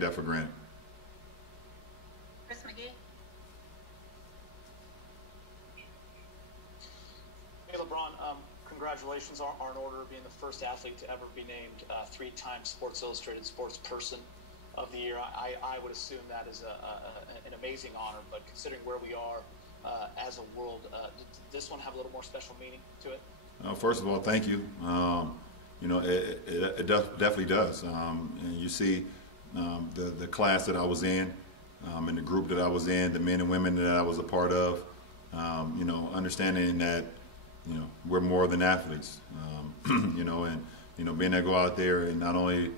that for granted. Chris McGee. Hey, LeBron, congratulations are in order of being the first athlete to ever be named 3-time Sports Illustrated Sports Person of the Year. I would assume that is an amazing honor, but considering where we are as a world, does this one have a little more special meaning to it? First of all, thank you. It definitely does. And you see the class that I was in, and the group that I was in, the men and women that I was a part of, understanding that, we're more than athletes, and, being able to go out there and not only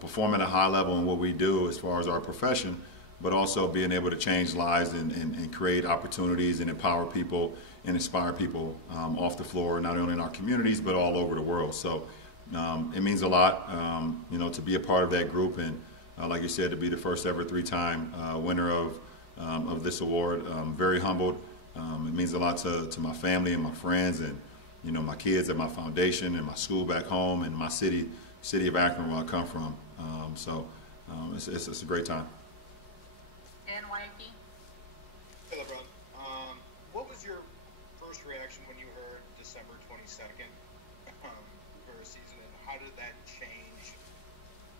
perform at a high level in what we do as far as our profession, but also being able to change lives and create opportunities and empower people and inspire people off the floor, not only in our communities, but all over the world. So it means a lot, to be a part of that group and, like you said, to be the first ever 3-time winner of this award. Very humbled. It means a lot to my family and my friends and, my kids at my foundation and my school back home and my city of Akron, where I come from. It's a great time. And Waiki. Hey, LeBron. What was your first reaction when you heard December 22nd for a season, and how did that change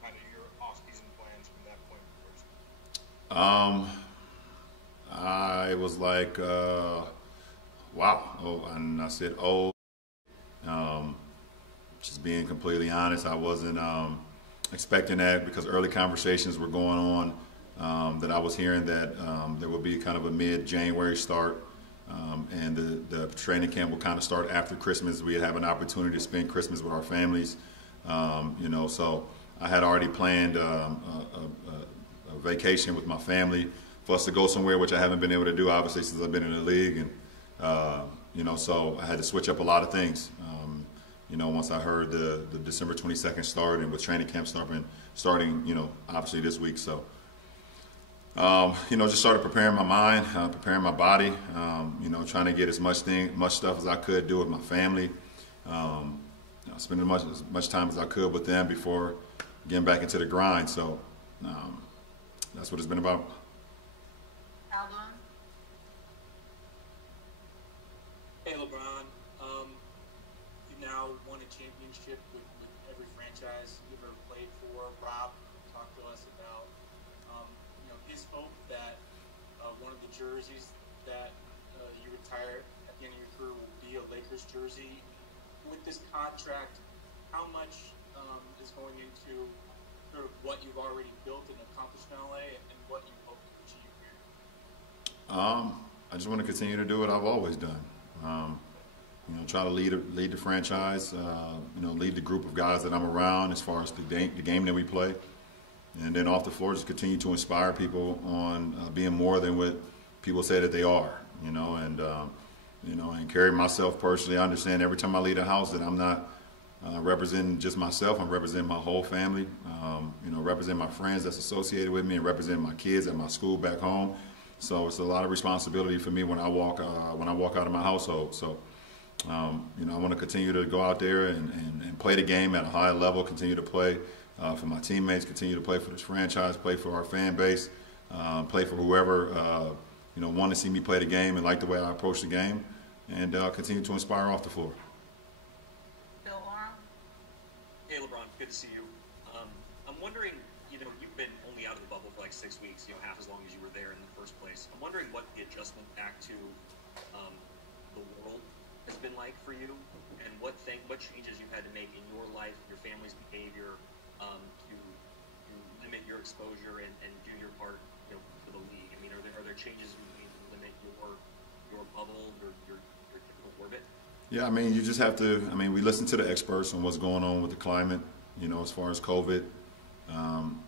kind of your off-season plans from that point forward? I was like, wow. Oh, and I said, oh. Just being completely honest, I wasn't expecting that, because early conversations were going on that I was hearing that there would be kind of a mid-January start, and the training camp will kind of start after Christmas. We'd have an opportunity to spend Christmas with our families, so I had already planned a vacation with my family for us to go somewhere, which I haven't been able to do, obviously, since I've been in the league, and so I had to switch up a lot of things. Once I heard the December 22nd start, and with training camp starting, obviously this week. So, just started preparing my mind, preparing my body, trying to get as much stuff as I could do with my family, spending as much time as I could with them before getting back into the grind. So, that's what it's been about. Album. Hey, LeBron. You've now won a championship with every franchise you've ever played for. Rob talked to us about his hope that one of the jerseys that you retire at the end of your career will be a Lakers jersey. With this contract, how much is going into sort of what you've already built and accomplished in LA, and what you hope to achieve here? I just want to continue to do what I've always done. Try to lead the franchise, lead the group of guys that I'm around as far as the game that we play. And then off the floor, just continue to inspire people on being more than what people say that they are, and carry myself personally. I understand every time I leave a house that I'm not representing just myself, I'm representing my whole family, representing my friends that's associated with me, and representing my kids at my school back home. So it's a lot of responsibility for me when I walk out of my household. So, I want to continue to go out there and play the game at a high level, continue to play for my teammates, continue to play for this franchise, play for our fan base, play for whoever, want to see me play the game and like the way I approach the game, and continue to inspire off the floor. Bill Oram. Hey, LeBron, good to see you. I'm wondering, you've been only out of the bubble for like 6 weeks, half as long as you were there in the first place. I'm wondering what the adjustment back to the world has been like for you, and what changes you've had to make in your life, your family's behavior, to limit your exposure and do your part, for the league. I mean, are there changes you made to limit your bubble, your typical orbit? Yeah, I mean, you just have to. I mean, we listen to the experts on what's going on with the climate, as far as COVID, and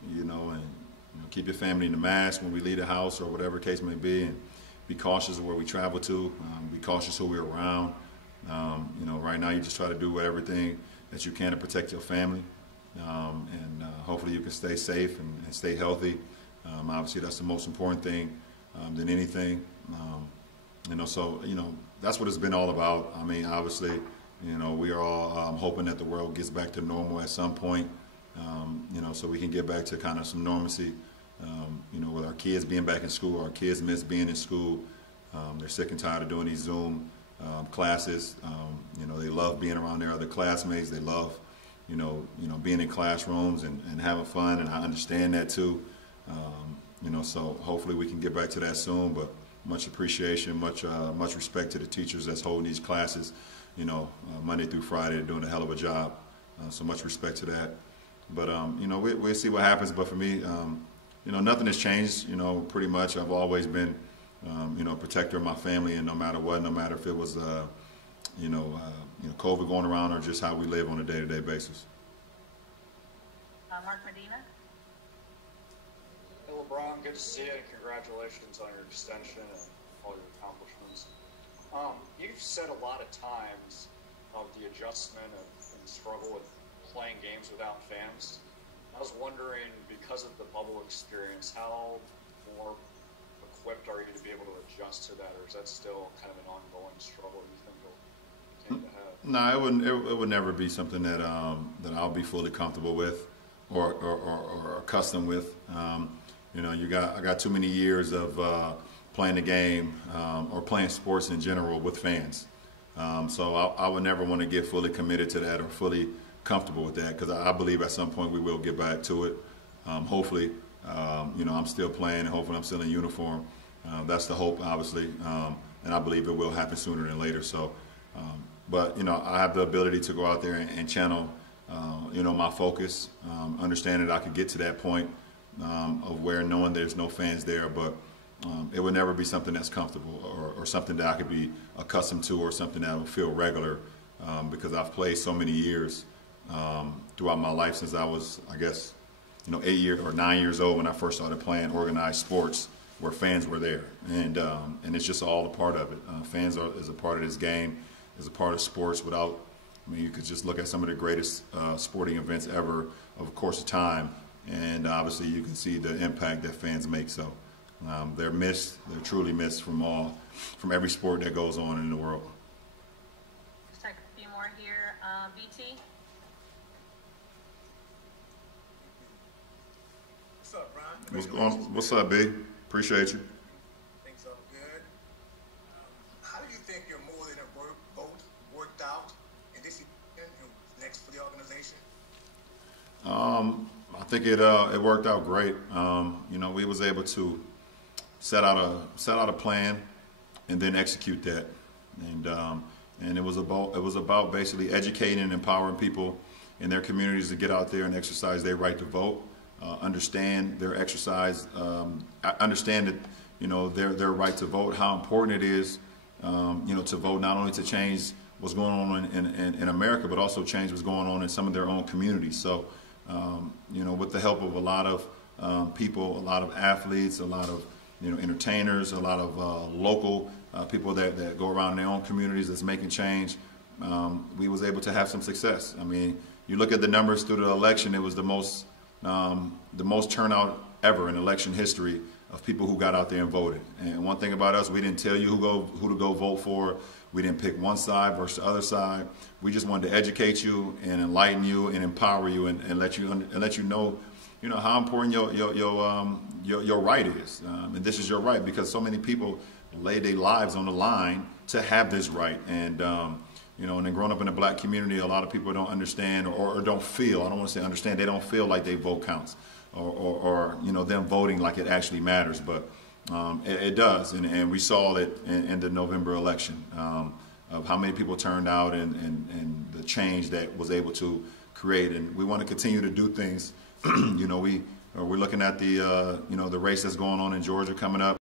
keep your family in the mask when we leave the house or whatever the case may be, and be cautious of where we travel to, be cautious who we're around. Right now you just try to do everything that you can to protect your family, and hopefully you can stay safe and stay healthy. Obviously that's the most important thing than anything. So that's what it's been all about. I mean, obviously, we are all hoping that the world gets back to normal at some point, so we can get back to kind of some normalcy You know, with our kids being back in school, our kids miss being in school. They're sick and tired of doing these Zoom classes. You know, they love being around their other classmates. They love, you know, being in classrooms and having fun, and I understand that too. You know, so hopefully we can get back to that soon. But much appreciation, much respect to the teachers that's holding these classes. You know, Monday through Friday, they're doing a hell of a job. So much respect to that. But you know, we'll see what happens. But for me, you know, nothing has changed. You know, pretty much I've always been, you know, a protector of my family, and no matter what, no matter if it was, you know, COVID going around or just how we live on a day-to-day basis. Mark Medina. Hey, LeBron, good to see you, and congratulations on your extension and all your accomplishments. You've said a lot of times of the adjustment and struggle with playing games without fans. I was wondering, because of the bubble experience, how more equipped are you to be able to adjust to that, or is that still kind of an ongoing struggle you think you'll continue to have? No, it would never be something that that I'll be fully comfortable with or accustomed with. You know, I got too many years of playing the game or playing sports in general with fans. So I would never want to get fully committed to that or fully comfortable with that, because I believe at some point we will get back to it. Hopefully, you know, I'm still playing, and hopefully I'm still in uniform. That's the hope, obviously, and I believe it will happen sooner than later. So, but you know, I have the ability to go out there and channel, you know, my focus, understand that I could get to that point of where knowing there's no fans there, but it would never be something that's comfortable or something that I could be accustomed to or something that will feel regular, because I've played so many years throughout my life since I was, I guess, you know, 8 years or 9 years old when I first started playing organized sports where fans were there, and it's just all a part of it. Fans is a part of this game, is a part of sports. Without, I mean, you could just look at some of the greatest sporting events ever of a course of time, and obviously you can see the impact that fans make. So they're missed, they're truly missed from every sport that goes on in the world. Let's take a few more here. BT. What's up, Ron? What's up, B? Appreciate you. Things are good. How do you think your more than a vote worked out in this next for the organization? I think it worked out great. You know, we was able to set out a plan and then execute that, and it was about basically educating and empowering people in their communities to get out there and exercise their right to vote. Understand their exercise, understand that, you know, their right to vote, how important it is, you know, to vote, not only to change what's going on in America, but also change what's going on in some of their own communities. So, you know, with the help of a lot of people, a lot of athletes, a lot of, you know, entertainers, a lot of local people that go around in their own communities that's making change, we was able to have some success. I mean, you look at the numbers through the election, it was the most turnout ever in election history of people who got out there and voted. And one thing about us, we didn't tell you who to go vote for. We didn't pick one side versus the other side. We just wanted to educate you and enlighten you and empower you and let you know, how important your right is. And this is your right, because so many people lay their lives on the line to have this right. And you know, and then growing up in the black community, a lot of people don't understand or don't feel, I don't want to say understand, they don't feel like their vote counts or you know, them voting like it actually matters. But it does, and we saw it in the November election, of how many people turned out and the change that was able to create. And we want to continue to do things. You know, we're looking at the you know, the race that's going on in Georgia coming up.